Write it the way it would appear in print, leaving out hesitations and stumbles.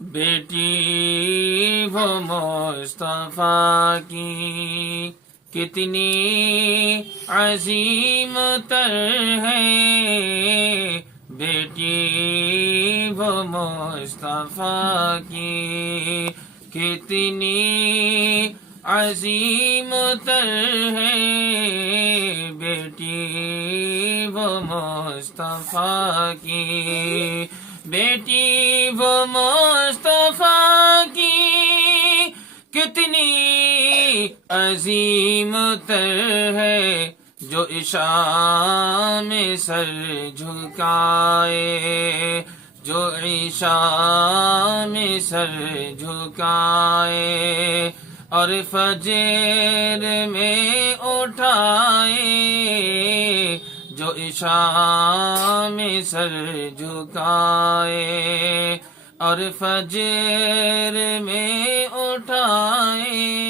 بیٹی وہ مصطفیٰ کی کتنی عظیم تر ہے، بیٹی وہ مصطفیٰ کی کتنی عظیم تر ہے، بیٹی وہ مصطفیٰ کی، بیٹی وہ مصطفیٰ کی کتنی عظیم تر ہے، جو عشاء میں سر جھکائے، جو عشاء میں سر جھکائے اور فجر میں اٹھائے، جو عشاء میں سر جھکائے اور فجر میں اٹھائے۔